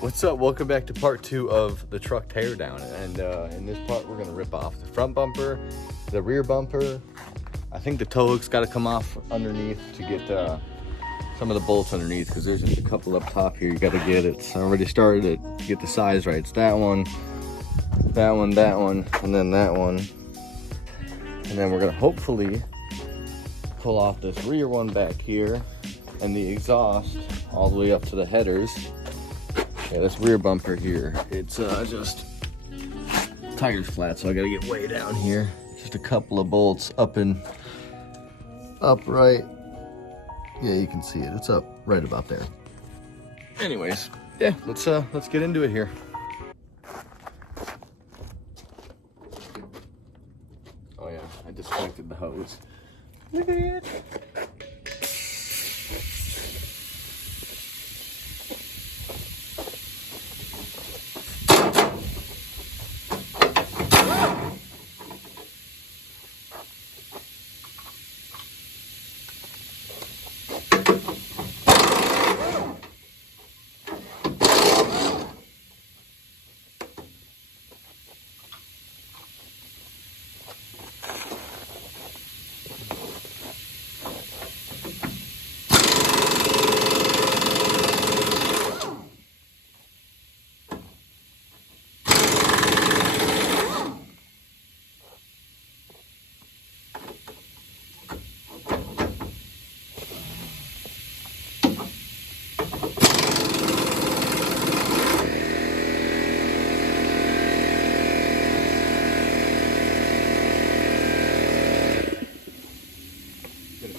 What's up? Welcome back to part 2 of the truck teardown. And in this part, we're gonna rip off the front bumper, the rear bumper. I think the tow hook's got to come off underneath to get some of the bolts underneath, because there's just a couple up top here. You got to get it. So I already started it to get the size right. It's that one, that one, that one, and then that one. And then we're gonna hopefully pull off this rear one back here and the exhaust all the way up to the headers. Yeah, this rear bumper here, it's just tire's flat, so I gotta get way down here. Just a couple of bolts up right. Yeah, you can see it. It's up right about there. Anyways, yeah, let's get into it here. Oh yeah, I disconnected the hose. Look at it.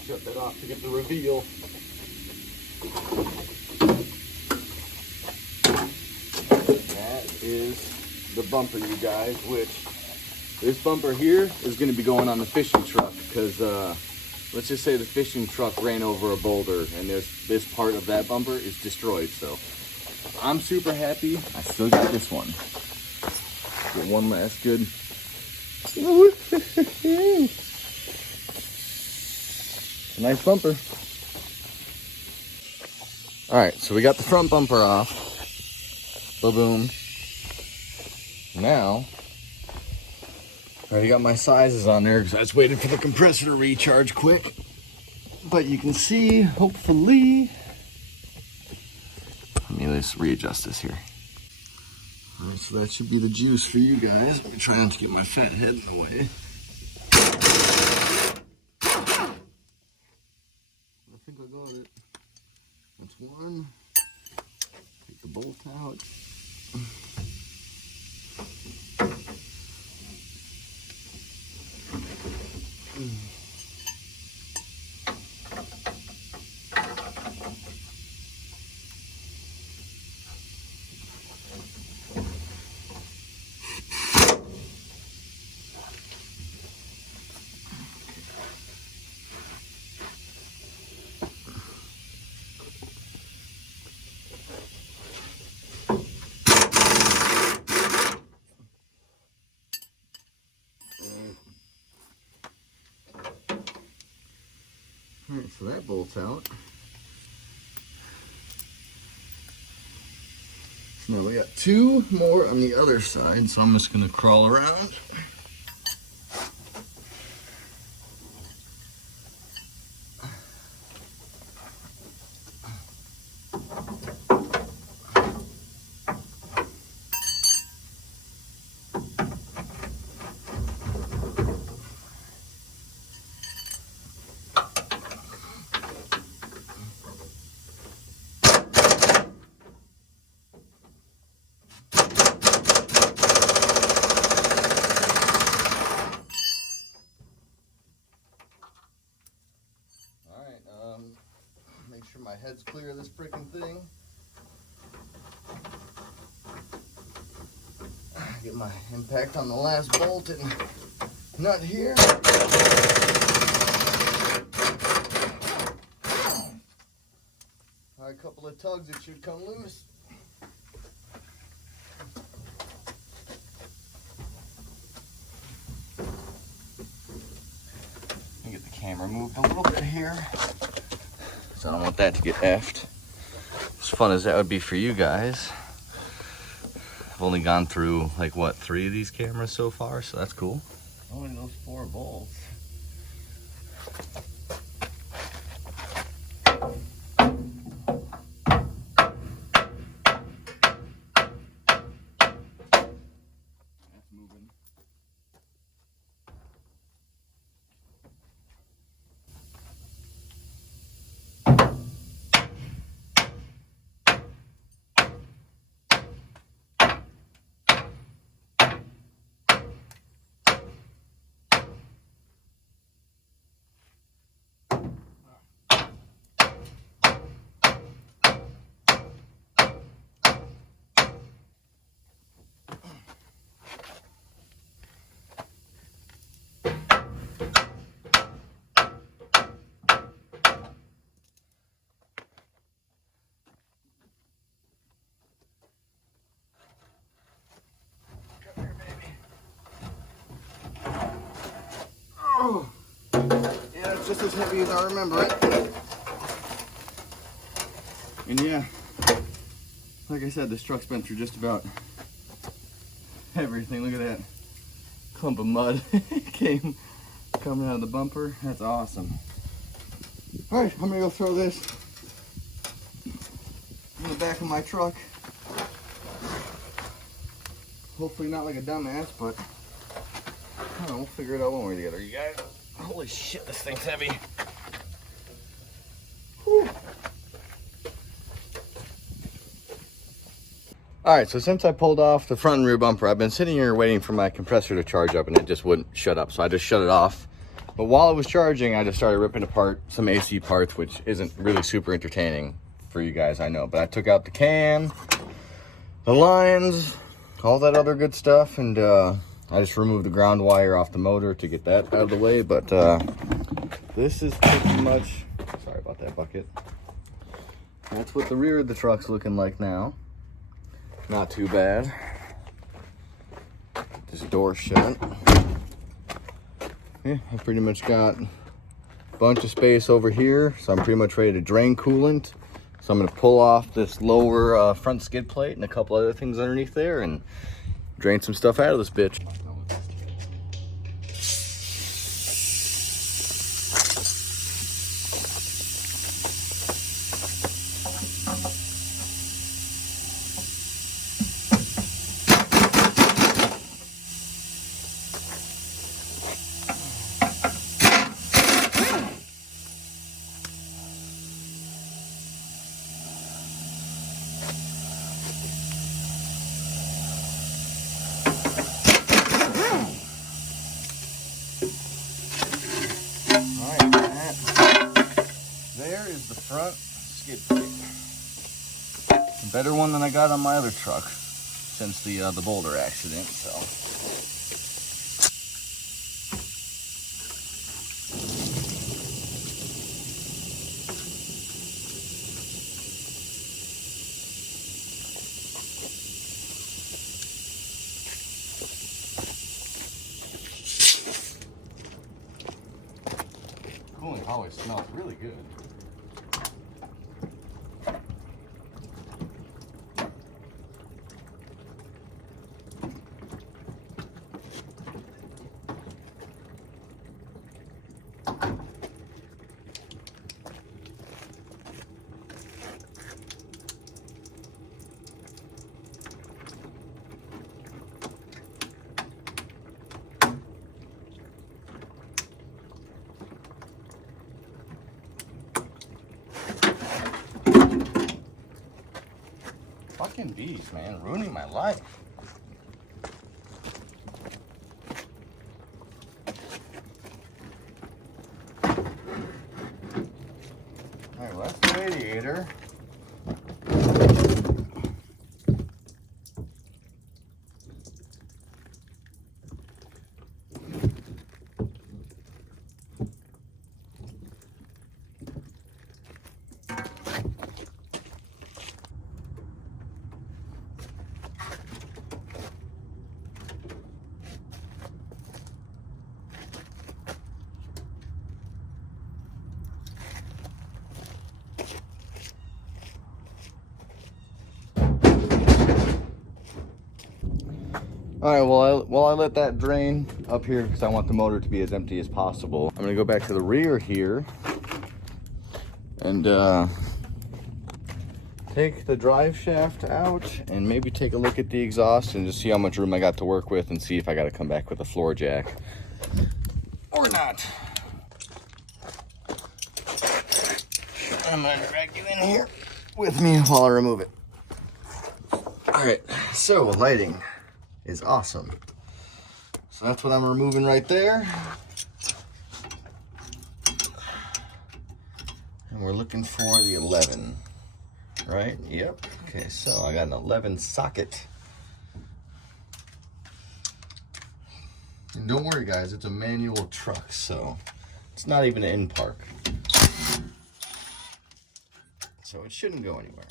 Shut that off to get the reveal. That is the bumper, you guys, which this bumper here is going to be going on the fishing truck, because let's just say the fishing truck ran over a boulder and this part of that bumper is destroyed. So I'm super happy I still got this one. Get one last good nice bumper. All right, so we got the front bumper off. Boom. Now, I already got my sizes on there because I was waiting for the compressor to recharge quick. But you can see, hopefully, let me just readjust this here. All right, so that should be the juice for you guys. Let me try not to get my fat head in the way. I think I got it. That's one. Take the bolt out. Alright, so that bolt's out. So now we got two more on the other side, so I'm just going to crawl around. Make sure my head's clear of this freaking thing. Get my impact on the last bolt and nut here. A couple of tugs, it should come loose. Let me get the camera moved a little bit here, so I don't want that to get effed. As fun as that would be for you guys, I've only gone through like what, 3 of these cameras so far, so that's cool. Only those 4 bolts. That's moving. Oh, yeah, it's just as heavy as I remember it. And yeah, like I said, this truck's been through just about everything. Look at that clump of mud coming out of the bumper. That's awesome. All right, I'm gonna go throw this in the back of my truck. Hopefully not like a dumbass, but I don't know, we'll figure it out one way or the other, you guys. Holy shit, this thing's heavy. Whew. All right, so since I pulled off the front and rear bumper, I've been sitting here waiting for my compressor to charge up and it just wouldn't shut up. So I just shut it off. But while it was charging, I just started ripping apart some AC parts, which isn't really super entertaining for you guys, I know. But I took out the cam, the lines, all that other good stuff, and I just removed the ground wire off the motor to get that out of the way. But this is pretty much, sorry about that bucket. That's what the rear of the truck's looking like now. Not too bad. This door shut. Yeah, I pretty much got a bunch of space over here, so I'm pretty much ready to drain coolant. So I'm gonna pull off this lower front skid plate and a couple other things underneath there and drain some stuff out of this bitch. There is the front skid plate. A better one than I got on my other truck since the Boulder accident, so. Cooling always smells really good. Fucking bees, man, ruining my life. Alright, well, that's the radiator. All right, well, I let that drain up here because I want the motor to be as empty as possible. I'm gonna go back to the rear here and take the drive shaft out and maybe take a look at the exhaust and just see how much room I got to work with and see if I got to come back with a floor jack or not. I'm gonna drag you in here with me while I remove it. All right, so lighting is awesome. So that's what I'm removing right there. And we're looking for the 11. Right? Yep. Okay, so I got an 11 socket. And don't worry, guys, it's a manual truck, so it's not even in park. So it shouldn't go anywhere.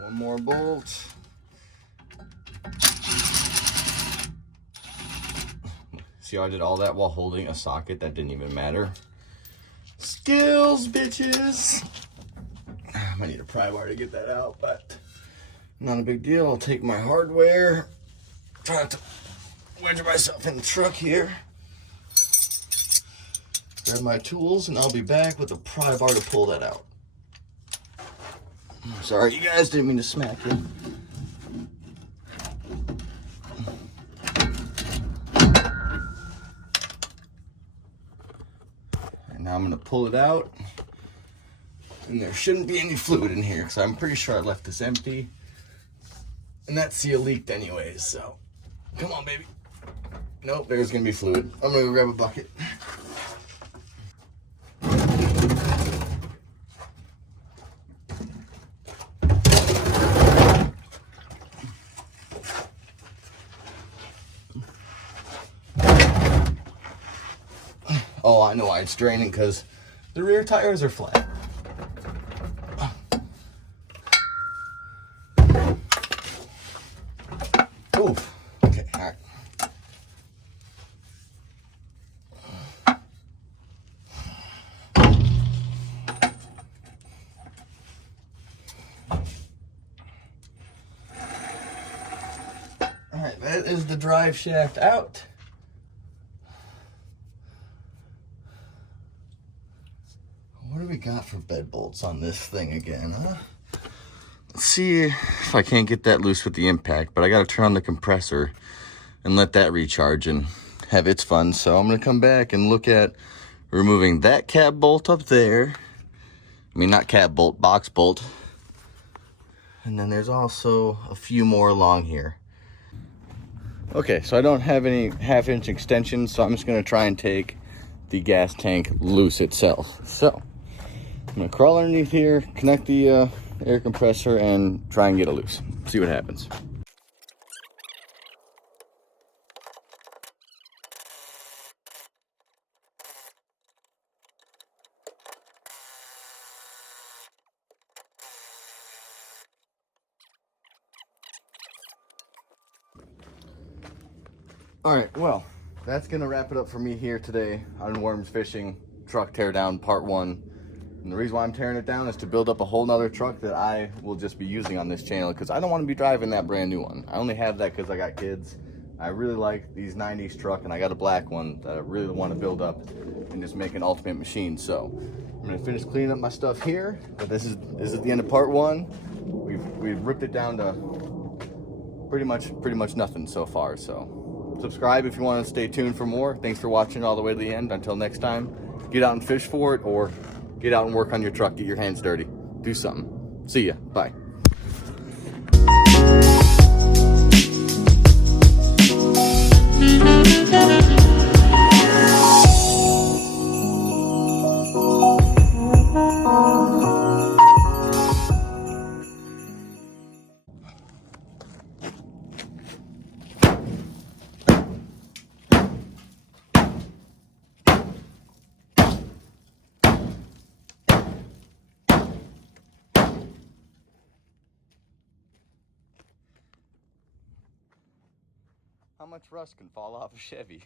One more bolt. See how I did all that while holding a socket that didn't even matter? Skills, bitches! I might need a pry bar to get that out, but not a big deal. I'll take my hardware. Try not to wedge myself in the truck here. Grab my tools, and I'll be back with a pry bar to pull that out. Sorry, you guys, didn't mean to smack you. And now I'm gonna pull it out. And there shouldn't be any fluid in here, because I'm pretty sure I left this empty. And that seal leaked anyways, so. Come on, baby. Nope, there's gonna be fluid. I'm gonna go grab a bucket. Oh, I know why it's draining, because the rear tires are flat. Oof. Okay, all right. All right, that is the drive shaft out. What do we got for bed bolts on this thing again, huh? Let's see if I can't get that loose with the impact, but I gotta turn on the compressor and let that recharge and have its fun. So I'm gonna come back and look at removing that cab bolt up there. I mean, not cab bolt, box bolt. And then there's also a few more along here. Okay, so I don't have any 1/2-inch extensions, so I'm just gonna try and take the gas tank loose itself. So I'm gonna crawl underneath here, connect the air compressor, and try and get it loose. See what happens. All right, well, that's gonna wrap it up for me here today on Worms Fishing Truck Teardown Part 1. And the reason why I'm tearing it down is to build up a whole nother truck that I will just be using on this channel, because I don't want to be driving that brand new one. I only have that because I got kids. I really like these 90s truck, and I got a black one that I really want to build up and just make an ultimate machine. So I'm gonna finish cleaning up my stuff here, but this is the end of Part 1. We've ripped it down to pretty much nothing so far. So subscribe if you want to stay tuned for more. Thanks for watching all the way to the end. Until next time, get out and fish for it, or get out and work on your truck, get your hands dirty, do something. See ya, bye. how much rust can fall off a Chevy.